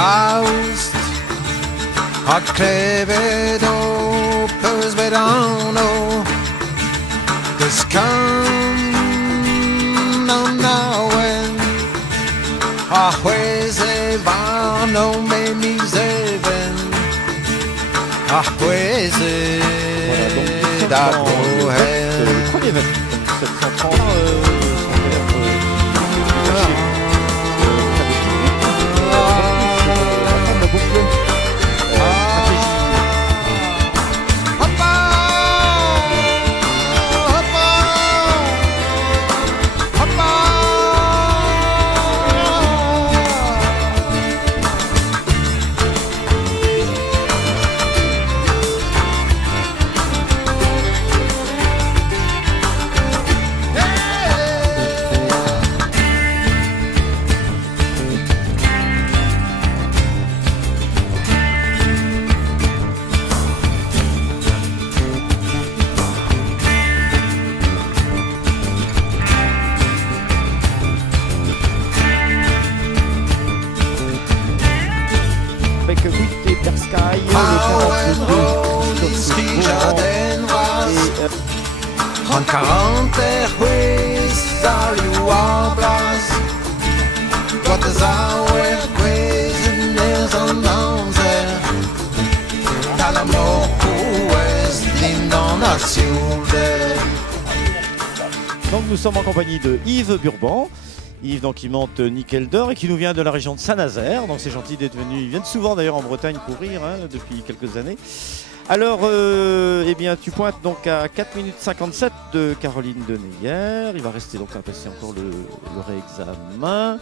Daust har krävet upp hos vedano. Das kann nauen. A jueze vano me miseven. A jueze da cohen. Le premier mètre, donc 730 avec Witte et Bersky, Han 40 juez aliua blas. Gottes auer juez ners an danser. Dalamo juez l'inondation de. Donc nous sommes en compagnie de Yves Burban. Yves donc, qui monte Nickel d'Or et qui nous vient de la région de Saint-Nazaire. Donc c'est gentil d'être venu. Ils viennent souvent d'ailleurs en Bretagne courir depuis quelques années. Alors, eh bien, tu pointes donc à 4 minutes 57 de Caroline Deneyer. Il va rester donc à passer encore le réexamen.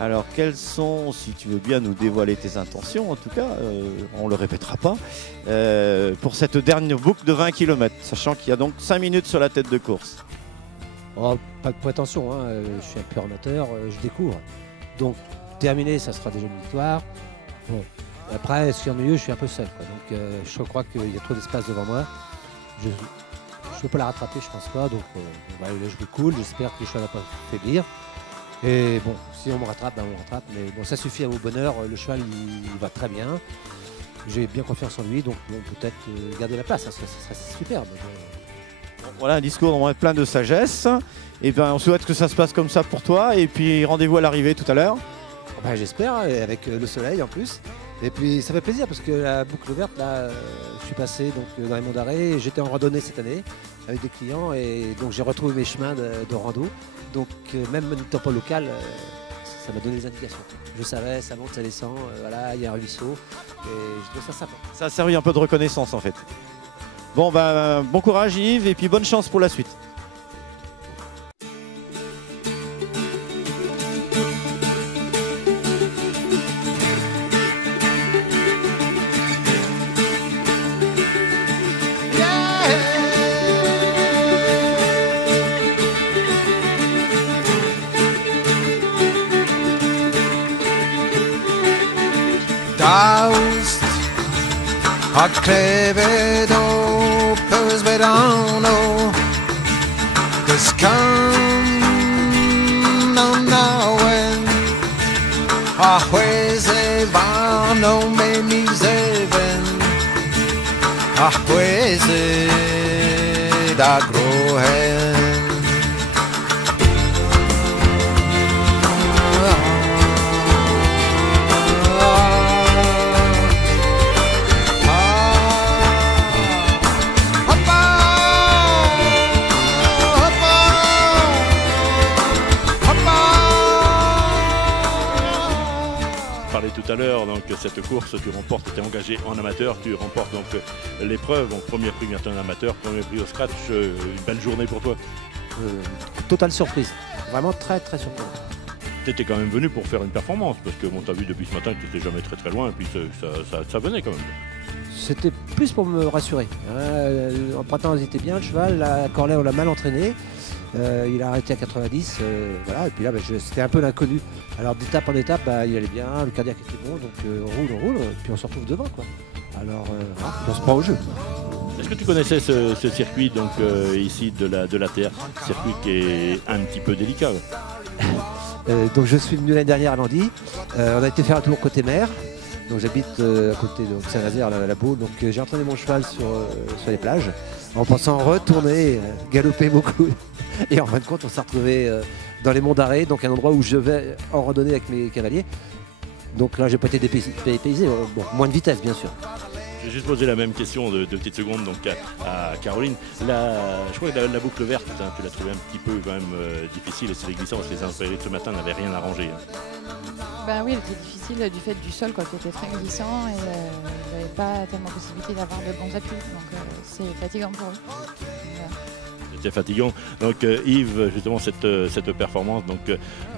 Alors, quelles sont, si tu veux bien nous dévoiler tes intentions, en tout cas, on ne le répétera pas, pour cette dernière boucle de 20 km, sachant qu'il y a donc 5 minutes sur la tête de course. Oh, pas de prétention, hein. Je suis un peu amateur, je découvre. Donc, terminé, ça sera déjà une victoire. Bon. Après, ce qui est ennuyeux, je suis un peu seul, quoi. Donc, je crois qu'il y a trop d'espace devant moi. Je ne peux pas la rattraper, je pense pas. Donc, on va aller jouer cool. J'espère que le cheval ne va pas faiblir. Et bon, si on me rattrape, ben on me rattrape. Mais bon, ça suffit à mon bonheur. Le cheval, il va très bien. J'ai bien confiance en lui. Donc, bon, peut-être garder la place. Ça serait super. Mais bon. Voilà un discours vraiment plein de sagesse. Et ben, on souhaite que ça se passe comme ça pour toi. Et puis, rendez-vous à l'arrivée tout à l'heure. Ben, j'espère, avec le soleil en plus. Et puis ça fait plaisir parce que la boucle verte, là, je suis passé donc, dans les monts d'Arrée. J'étais en randonnée cette année avec des clients et donc j'ai retrouvé mes chemins de rando. Donc même n'étant pas local, ça m'a donné des indications. Je savais, ça monte, ça descend, voilà, il y a un ruisseau et je trouvais ça sympa. Ça a servi un peu de reconnaissance en fait. Bon, ben, bon courage Yves et puis bonne chance pour la suite. Daust har krävet upp hos vedano. Das kann nauen. A jueze vano me miseven. A jueze da grohen. Tout à l'heure, donc cette course, tu remportes, tu es engagé en amateur, tu remportes donc l'épreuve, donc premier prix en amateur, premier prix au scratch, une belle journée pour toi. Totale surprise, vraiment très très surprise. Tu étais quand même venu pour faire une performance, parce que bon, tu as vu depuis ce matin que tu n'étais jamais très loin, et puis ça venait quand même. C'était plus pour me rassurer. En printemps, il était bien le cheval, la Corlay, on l'a mal entraîné. Il a arrêté à 90, voilà, et puis là c'était un peu l'inconnu. Alors d'étape en étape, il allait bien, le cardiaque était bon, donc on roule, puis on se retrouve devant, quoi. Alors on se prend au jeu. Est-ce que tu connaissais ce circuit donc ici de la Terre, circuit qui est un petit peu délicat? Donc je suis venu l'année dernière à Landy. On a été faire un tour côté mer. Donc j'habite à côté de Saint-Nazaire, la Baule. Donc j'ai entraîné mon cheval sur les plages en pensant retourner, galoper beaucoup. Et en fin de compte, on s'est retrouvé dans les monts d'Arrée, donc un endroit où je vais en randonnée avec mes cavaliers. Donc là, j'ai pas été dépaysé. Bon, moins de vitesse, bien sûr. Je vais juste poser la même question de petites secondes donc à Caroline. Je crois que la boucle verte, hein, tu l'as trouvé un petit peu quand même difficile et c'est les glissants parce que les intempéries de ce matin n'avaient rien arrangé. Hein. Ben oui, elle était difficile du fait du sol, quoi, qui était très glissant et il n'y avait pas tellement possibilité d'avoir de bons appuis. Donc c'est fatigant pour eux. Voilà. C'était fatigant. Donc Yves, justement cette performance donc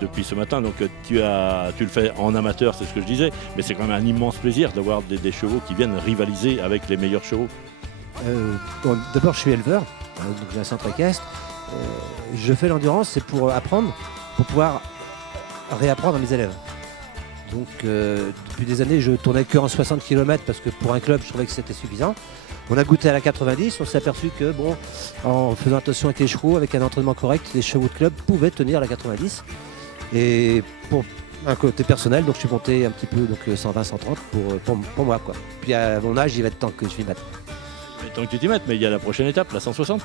depuis ce matin, donc tu le fais en amateur, c'est ce que je disais, mais c'est quand même un immense plaisir d'avoir des chevaux qui viennent rivaliser avec les meilleurs chevaux. Bon, d'abord, je suis éleveur, donc j'ai un centre équestre. Je fais l'endurance, c'est pour apprendre, pour pouvoir réapprendre à mes élèves. Donc depuis des années, je tournais que en 60 km parce que pour un club, je trouvais que c'était suffisant. On a goûté à la 90, on s'est aperçu que, bon, en faisant attention avec les chevaux, avec un entraînement correct, les chevaux de club pouvaient tenir la 90. Et pour un côté personnel, donc je suis monté un petit peu, donc 120, 130 pour moi, quoi. Puis à mon âge, il va être temps que je m'y mette. Il est temps que tu t'y mettes, mais il y a la prochaine étape, la 160.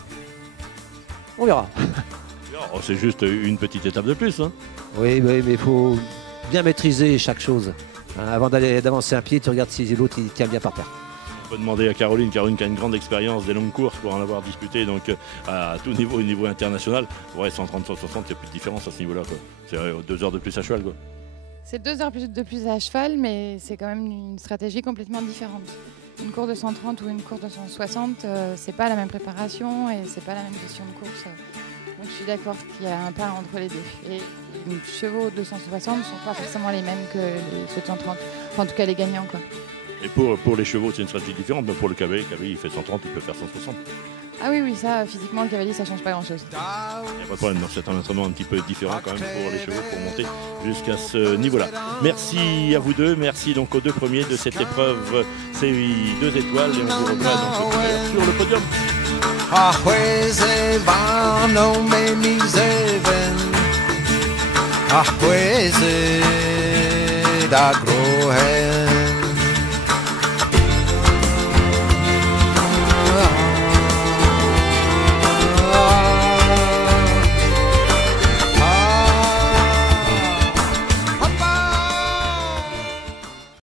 On verra. Oh, c'est juste une petite étape de plus. Hein. Oui, mais il faut bien maîtriser chaque chose. Hein, avant d'avancer un pied, tu regardes si l'autre il tient bien par terre. On peut demander à Caroline qui a une grande expérience des longues courses pour en avoir disputé donc à tout niveau, au niveau international. Ouais, 130, 160, il n'y a plus de différence à ce niveau-là. C'est 2 heures de plus à cheval. Quoi. C'est 2 heures de plus à cheval, mais c'est quand même une stratégie complètement différente. Une course de 130 ou une course de 160, c'est pas la même préparation et c'est pas la même gestion de course. Donc je suis d'accord qu'il y a un pas entre les deux. Et les chevaux de 160 ne sont pas forcément les mêmes que ceux de 130. Enfin, en tout cas, les gagnants, quoi. Et pour les chevaux, c'est une stratégie différente, mais pour le cavalier, il fait 130, il peut faire 160. Ah oui, ça, physiquement, le cavalier, ça change pas grand-chose. Il n'y a pas de problème, c'est un entraînement un petit peu différent quand même pour les chevaux pour monter jusqu'à ce niveau-là. Merci à vous deux, merci donc aux 2 premiers de cette épreuve série 2 étoiles et on vous revoit donc tout à l'heure sur le podium. A juez van o menizeven, a juez da grohe.